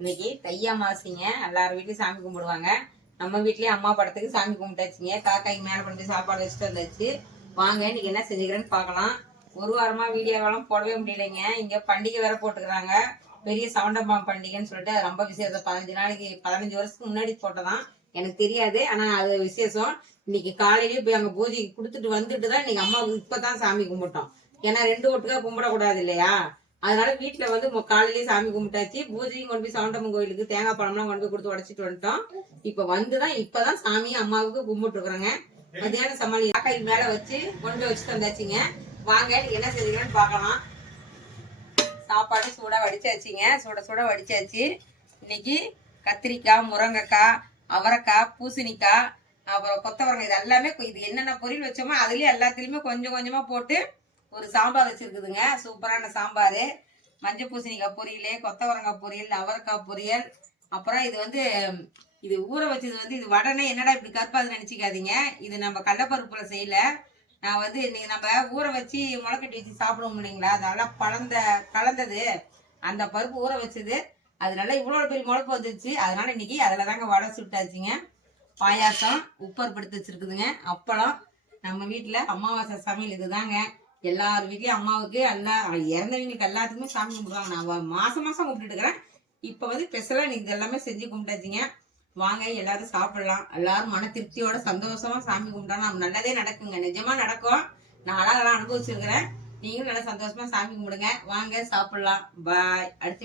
இன்னைக்கு தை அமாவாசைங்க. எல்லாரும் வீட்லயும் சாமி கும்பிடுவாங்க. நம்ம வீட்லயும் அம்மா படத்துக்கு சாமி கும்பிட்டாச்சுங்க. காக்காய்க்கு மேல கொண்டு சாப்பாடு வச்சுட்டு வந்தாச்சு. வாங்க இன்னைக்கு என்ன செஞ்சுக்கிறேன்னு பார்க்கலாம். ஒரு வாரமா வீடியோவெல்லாம் போடவே முடியலைங்க. இங்க பண்டிகை வேற போட்டுக்கிறாங்க. பெரிய சவுண்டம்மா பண்டிகைன்னு சொல்லிட்டு அது ரொம்ப விசேஷம். 15 நாளைக்கு 15 வருஷத்துக்கு முன்னாடி போட்டதான். எனக்கு தெரியாது, ஆனா அது விசேஷம். இன்னைக்கு காலையிலேயே போய் அங்க பூஜைக்கு கொடுத்துட்டு வந்துட்டு தான் இன்னைக்கு அம்மாவுக்கு இப்பதான் சாமி கும்பிட்டோம். ஏன்னா 2 ஒட்டுக்கா கும்பிடக்கூடாது இல்லையா? அதனால வீட்டுல வந்து காலையிலேயே சாமி கும்பிட்டாச்சு. பூஜையும் கொண்டு போய் சவுண்டம்மன் கோயிலுக்கு தேங்காய் பழம்லாம் கொண்டு போய் கொடுத்து உடச்சிட்டு வந்துட்டோம். இப்பதான் சாமியும் அம்மாவுக்கு கும்பிட்டு இருக்கிறோங்க. மத்தியான சமாளி காக்காய் மேல வச்சு கொண்டு வச்சுட்டு வந்தாச்சுங்க. வாங்க என்ன செஞ்சுக்கிறேன்னு பார்க்கலாம். சாப்பாடு சூடா வடிச்சாச்சுங்க. சுட வடிச்சாச்சு. இன்னைக்கு கத்திரிக்காய், முருங்கைக்காய், அவரைக்காய், பூசணிக்காய், அப்புறம் கொத்தவரங்காய், இது எல்லாமே இது என்னென்ன பொரியல் வச்சோமோ அதுலயே எல்லாத்துலயுமே கொஞ்சம் கொஞ்சமா போட்டு ஒரு சாம்பார் வச்சிருக்குதுங்க. சூப்பரான சாம்பார். மஞ்சள் பூசணிக்காய் பொரியல், கொத்தவரங்காய் பொரியல், அவரைக்காய் பொரியல். அப்புறம் இது ஊற வச்சது இது வடனே என்னடா இப்படி கற்பாதுன்னு நினைச்சிக்காதீங்க. இது நம்ம கடலப்பருப்புல செய்யல. நான் இன்னைக்கு நம்ம ஊற வச்சு முளைக்கட்டி வச்சு சாப்பிடுவோம் இல்லைங்களா, அதெல்லாம் கலந்தது அந்த பருப்பு ஊற வச்சது. அதனால இவ்வளோ பெரிய முளைப்பு வந்துருச்சு. அதனால இன்னைக்கு அதில் தாங்க வடை சுட்டாச்சுங்க. பாயாசம், உப்பருப்பு எடுத்து வச்சிருக்குதுங்க. அப்பளம். நம்ம வீட்டில் அமாவாசை சமையல் இதுதாங்க. எல்லார் வீட்லயும் அம்மாவுக்கு இறந்தவங்களுக்கு எல்லாத்துக்குமே சாமி கும்பிடுவாங்க. நான் மாசம் கும்பிட்டுட்டு இருக்கிறேன். இப்ப ஸ்பெஷலா நீங்க எல்லாமே செஞ்சு கும்பிட்டாச்சுங்க. வாங்க எல்லாரும் சாப்பிடலாம். எல்லாரும் மன திருப்தியோட சந்தோஷமா சாமி கும்பிட்டா நம்ம நல்லதே நடக்குங்க. நிஜமா நடக்கும். நான் அதெல்லாம் அனுபவிச்சிருக்கிறேன். நீங்களும் நல்லா சந்தோஷமா சாமி கும்பிடுங்க. வாங்க சாப்பிடலாம். பாய். அடுத்து